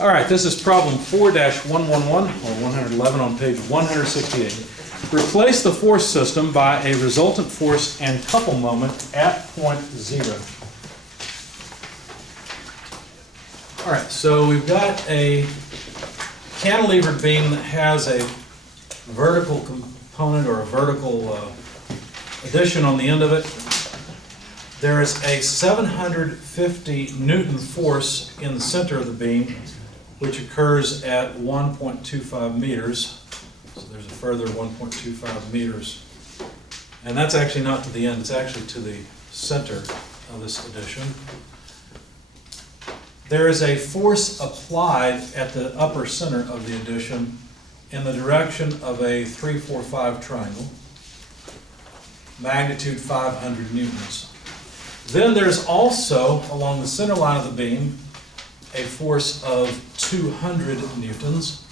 All right, this is problem 4-111, or 111 on page 168. Replace the force system by a resultant force and couple moment at point 0. All right, so we've got a cantilevered beam that has a vertical component or a vertical addition on the end of it. There is a 750 Newton force in the center of the beam, which occurs at 1.25 meters. So there's a further 1.25 meters. And that's actually not to the end, it's actually to the center of this addition. There is a force applied at the upper center of the addition in the direction of a 3-4-5 triangle, magnitude 500 newtons. Then there's also, along the center line of the beam, a force of 200 newtons,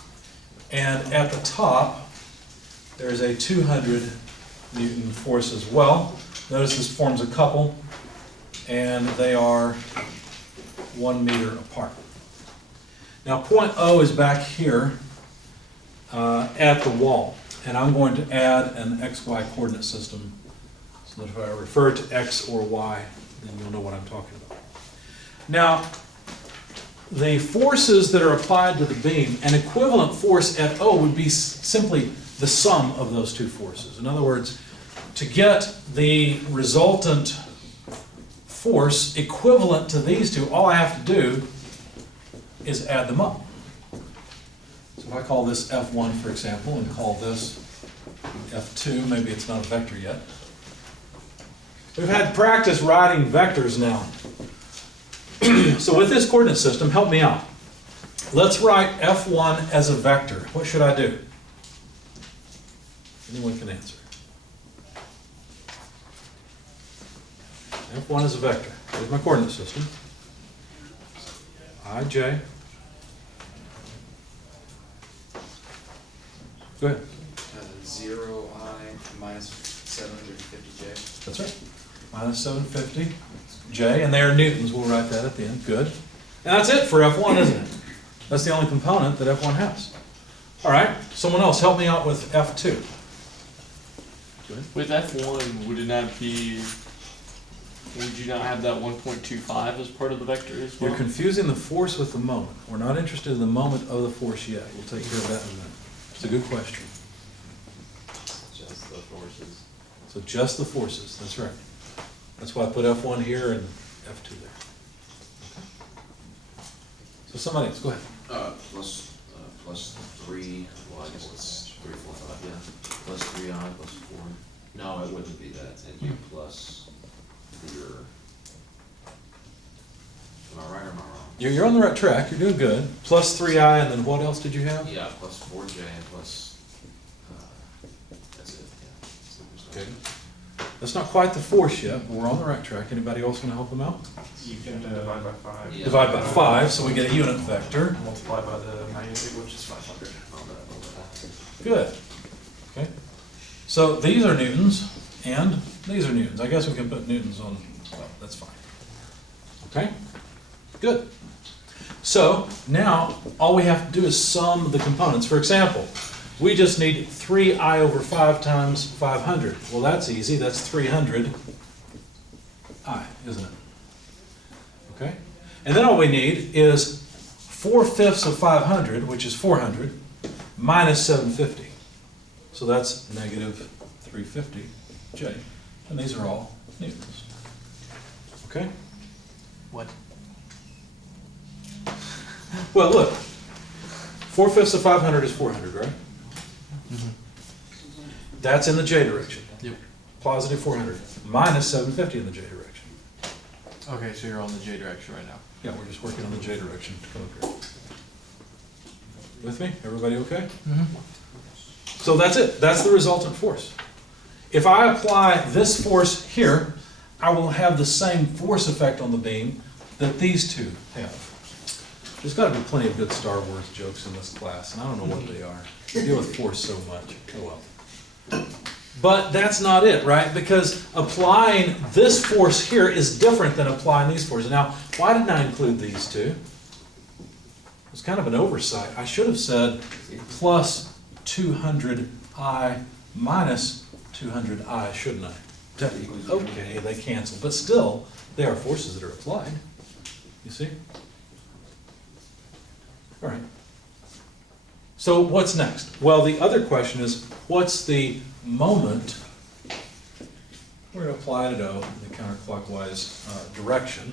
and at the top there's a 200 Newton force as well. Notice this forms a couple, and they are 1 meter apart. Now point O is back here at the wall, and I'm going to add an XY coordinate system so that if I refer to X or Y, then you'll know what I'm talking about. Now, the forces that are applied to the beam, an equivalent force at O would be simply the sum of those two forces. In other words, to get the resultant force equivalent to these two, all I have to do is add them up. So if I call this F1, for example, and call this F2, maybe it's not a vector yet. We've had practice writing vectors now. So with this coordinate system, help me out. Let's write F1 as a vector. What should I do? Anyone can answer. F1 is a vector. Here's my coordinate system. Ij. Go ahead. 0I minus 750J. That's right. Minus 750 J, and they are newtons. We'll write that at the end. Good. And that's it for F1, isn't it? That's the only component that F1 has. All right. Someone else help me out with F2. Go ahead. With F1, would it not be, would you not have that 1.25 as part of the vector as well? You're confusing the force with the moment. We're not interested in the moment of the force yet. We'll take care of that in a minute. It's a good question. Just the forces. So just the forces, that's right. That's why I put F1 here and F2 there. Okay. So somebody else, go ahead. Plus 3, well, I guess it's 3, 4, 5, yeah. Plus 3I plus 4. No, it wouldn't be that. And you plus your, am I right or am I wrong? You're on the right track, you're doing good. Plus 3i, and then what else did you have? Yeah, plus 4J and plus, that's it, yeah. So there's no- Okay. That's not quite the force yet, but we're on the right track. Anybody else want to help them out? You can divide by 5. Yeah. Divide by 5, so we get a unit vector. Multiply by the magnitude, which is 500. Good. Okay. So these are newtons, and these are newtons. I guess we can put newtons on, well, that's fine. Okay? Good. So now all we have to do is sum the components. For example, we just need 3i over 5 times 500. Well, that's easy. That's 300i, isn't it? Okay? And then all we need is 4/5 of 500, which is 400, minus 750. So that's negative 350j. And these are all newtons. Okay? What? Well, look. 4/5 of 500 is 400, right? That's in the j direction. Yep. Positive 400. Minus 750 in the j direction. Okay, so you're on the J direction right now. Yeah, we're just working on the j direction to come up here. With me? Everybody okay? So that's it. That's the resultant force. If I apply this force here, I will have the same force effect on the beam that these two have. There's got to be plenty of good Star Wars jokes in this class, and I don't know what they are. We deal with force so much. Oh well. But that's not it, right? Because applying this force here is different than applying these forces. Now, why didn't I include these two? was kind of an oversight. I should have said plus 200I minus 200I, shouldn't I? Okay, they cancel, but still, they are forces that are applied. You see? All right. So what's next? Well, the other question is, what's the moment? We're going to apply to O in the counterclockwise direction.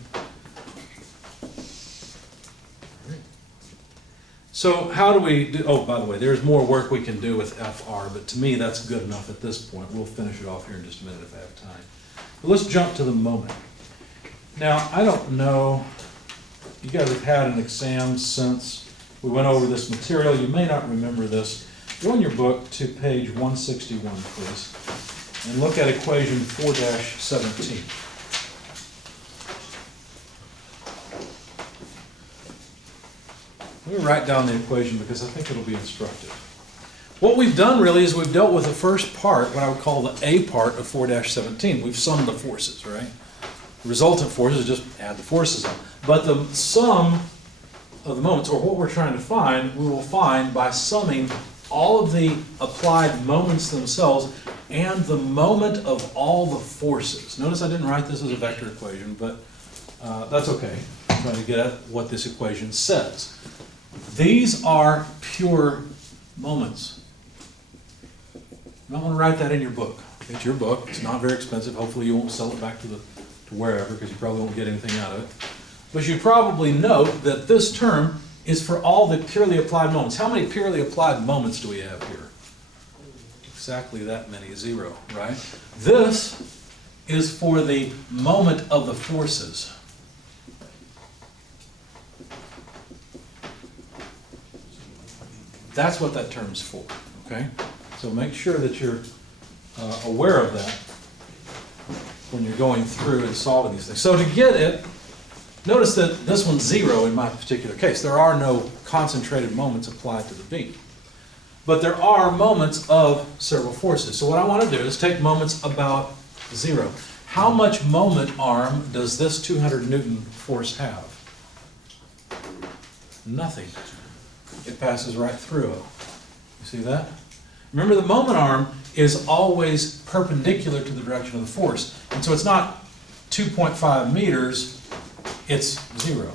So how do we do, oh, by the way, there's more work we can do with FR, but to me that's good enough at this point. We'll finish it off here in just a minute if I have time. But let's jump to the moment. Now, I don't know, you guys have had an exam since we went over this material. You may not remember this. Go in your book to page 161, please, and look at equation 4-17. Let me write down the equation because I think it'll be instructive. What we've done really is we've dealt with the first part, what I would call the A part of 4-17. We've summed the forces, right? The resultant forces, just add the forces up. But the sum of the moments, or what we're trying to find, we will find by summing all of the applied moments themselves and the moment of all the forces. Notice I didn't write this as a vector equation, but that's okay. I'm trying to get at what this equation says. These are pure moments. You might want to write that in your book. It's your book. It's not very expensive. Hopefully you won't sell it back to wherever, because you probably won't get anything out of it. But you probably note that this term is for all the purely applied moments. How many purely applied moments do we have here? Exactly that many, 0, right? This is for the moment of the forces. That's what that term's for, okay? So make sure that you're aware of that when you're going through and solving these things. So to get it, notice that this one's 0 in my particular case. There are no concentrated moments applied to the beam. But there are moments of several forces. So what I want to do is take moments about 0. How much moment arm does this 200 Newton force have? Nothing. It passes right through. You see that? Remember, the moment arm is always perpendicular to the direction of the force. And so it's not 2.5 meters, it's 0.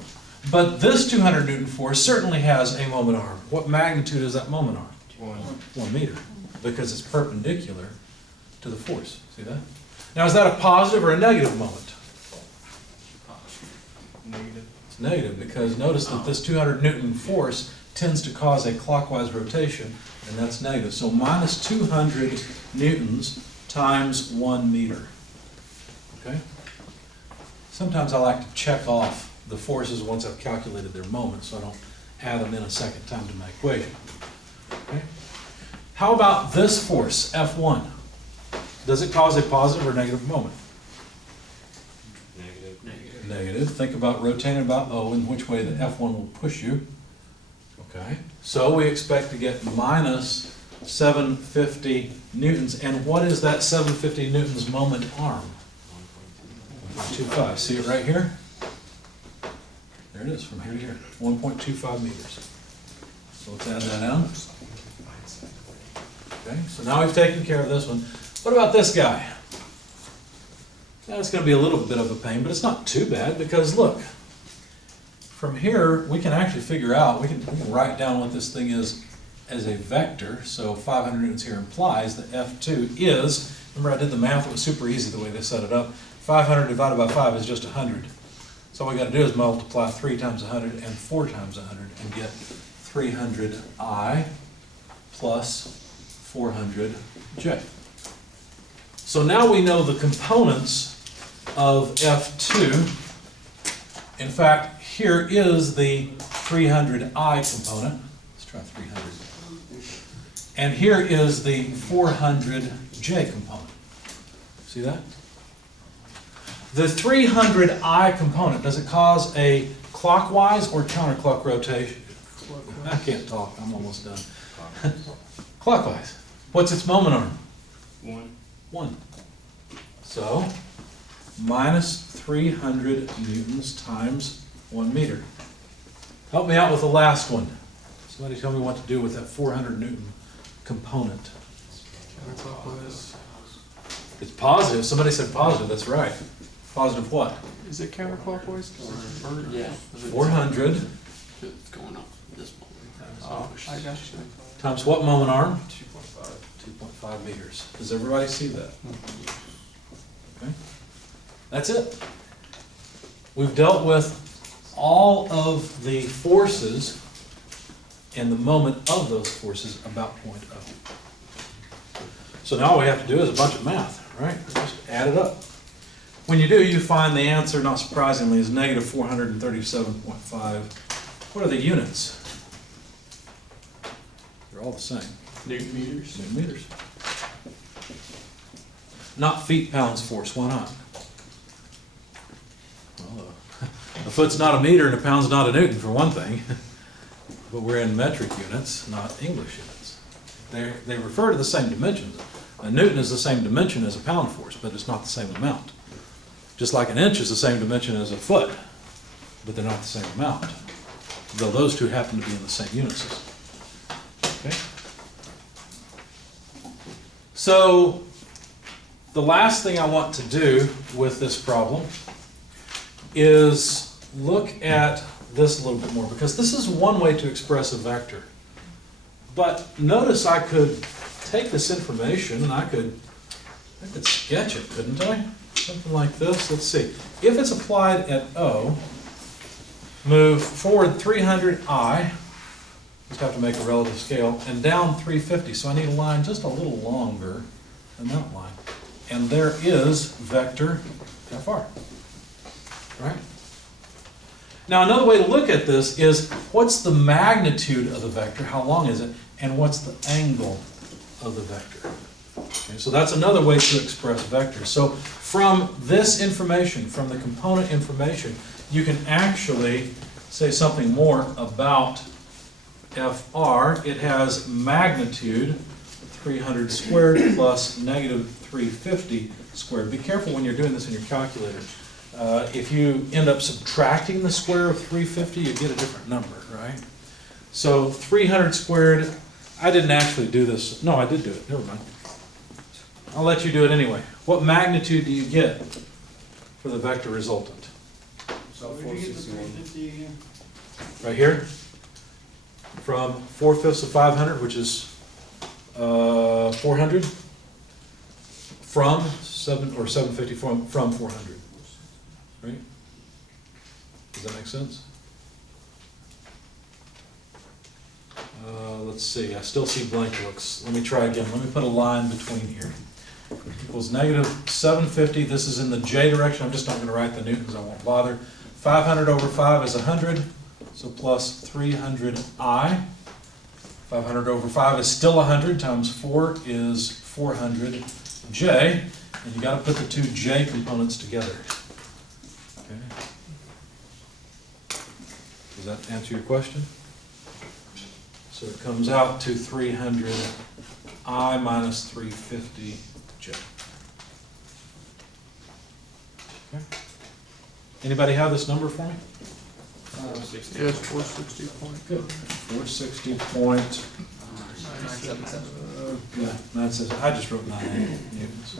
But this 200 Newton force certainly has a moment arm. What magnitude is that moment arm? 1 meter, because it's perpendicular to the force. See that? Now, is that a positive or a negative moment? Negative. It's negative, because notice that this 200 Newton force tends to cause a clockwise rotation, and that's negative. So minus 200 newtons times 1 meter. Okay? Sometimes I like to check off the forces once I've calculated their moments, so I don't add them in a second time to my equation. Okay? How about this force, F1? Does it cause a positive or negative moment? Negative. Negative. Think about rotating about O and which way the F1 will push you. Okay, so we expect to get minus 750 newtons. And what is that 750 newtons moment arm? 1.25. See it right here? There it is, from here to here. 1.25 meters. So let's add that down. Okay, so now we've taken care of this one. What about this guy? Now it's going to be a little bit of a pain, but it's not too bad, because look, from here we can actually figure out, we can write down what this thing is as a vector. So 500 newtons here implies that F2 is, remember I did the math, it was super easy the way they set it up. 500 divided by 5 is just 100. So all we got to do is multiply 3 times 100 and 4 times 100 and get 300I plus 400J. So now we know the components of F2. In fact, here is the 300I component. Let's try 300. And here is the 400J component. See that? The 300I component, does it cause a clockwise or counterclock rotation? I can't talk, I'm almost done. Clockwise. What's its moment arm? 1. So, minus 300 newtons times 1 meter. Help me out with the last one. Somebody tell me what to do with that 400 Newton component. Counterclockwise. It's positive. Somebody said positive. That's right. Positive what? Is it counterclockwise? Or, yeah. 400 It's going up this moment. Oh, I got you. times what moment arm? 2.5. 2.5 meters. Does everybody see that? Okay. That's it. We've dealt with all of the forces and the moment of those forces about point O. So now all we have to do is a bunch of math, right? Just add it up. When you do, you find the answer, not surprisingly, is negative 437.5. What are the units? They're all the same. Newton meters. Newton meters. Not feet, pounds, force. Why not? Well, a foot's not a meter and a pound's not a newton, for one thing. But we're in metric units, not English units. They refer to the same dimensions. A newton is the same dimension as a pound force, but it's not the same amount. Just like an inch is the same dimension as a foot, but they're not the same amount. Though those two happen to be in the same unit system. Okay? So, the last thing I want to do with this problem is look at this a little bit more, because this is one way to express a vector. But notice I could take this information and I could sketch it, couldn't I? Something like this. Let's see. If it's applied at O, move forward 300I, just have to make a relative scale, and down 350. So I need a line just a little longer than that line. And there is vector FR. Right? Now another way to look at this is, what's the magnitude of the vector, how long is it, and what's the angle of the vector? Okay, so that's another way to express vectors. So from this information, from the component information, you can actually say something more about FR. It has magnitude 300 squared plus negative 350 squared. Be careful when you're doing this in your calculator. If you end up subtracting the square of 350, you get a different number, right? So 300 squared, I didn't actually do this. No, I did do it. Never mind. I'll let you do it anyway. What magnitude do you get for the vector resultant? So 461. Right here? From 4/5 of 500, which is 400, from 750 from 400. Right? Does that make sense? Let's see, I still see blank looks. Let me try again. Let me put a line between here. Equals negative 750. This is in the J direction. I'm just not going to write the newtons. I won't bother. 500 over 5 is 100. So plus 300I. 500 over 5 is still 100 times 4 is 400J. And you got to put the two J components together. Okay. Does that answer your question? So it comes out to 300I minus 350J. Okay. Anybody have this number for me? Yes, 460 point. Good. 460 point. 977. I just wrote 9 newtons.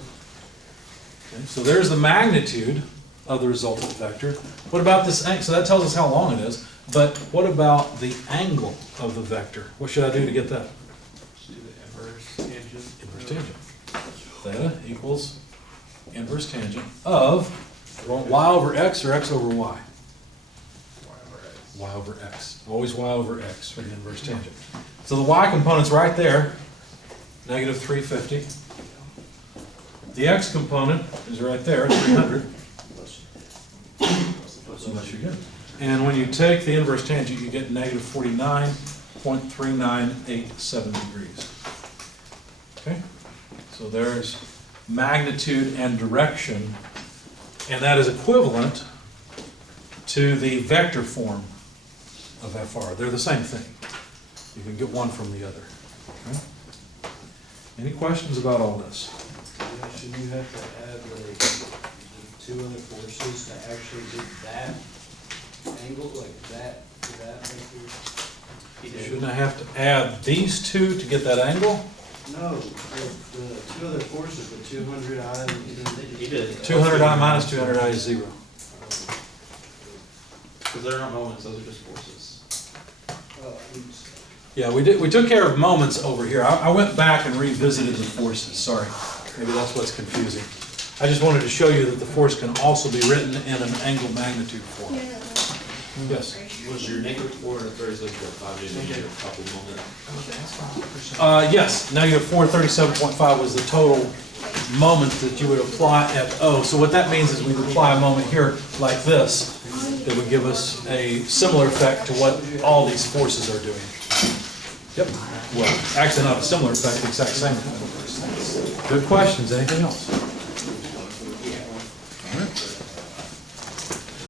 Okay, so there's the magnitude of the resultant vector. What about this angle? So that tells us how long it is. But what about the angle of the vector? What should I do to get that? Just do the inverse tangent. Inverse tangent. Theta equals inverse tangent of y over x or x over y? Y over x. Always y over x for the inverse tangent. So the y component's right there, negative 350. The x component is right there, 300. Unless you're good. And when you take the inverse tangent, you get negative 49.3987 degrees. Okay? So there's magnitude and direction, and that is equivalent to the vector form of FR. They're the same thing. You can get one from the other. Okay? Any questions about all this? Should you have to add like the two other forces to actually get that angle, like that Shouldn't I have to add these two to get that angle? No, the two other forces, the 200 I and He did. 200I minus 200I is 0. Because they're not moments, those are just forces. Yeah, we took care of moments over here. I went back and revisited the forces, sorry. Maybe that's what's confusing. I just wanted to show you that the force can also be written in an angle magnitude form. Yes? Was your -4 and a 37.5 just a couple moments? Yes, -437.5 was the total moment that you would apply at O. So what that means is we'd apply a moment here like this, that would give us a similar effect to what all these forces are doing. Yep. Well, actually not a similar effect, the exact same effect. Good questions. Anything else?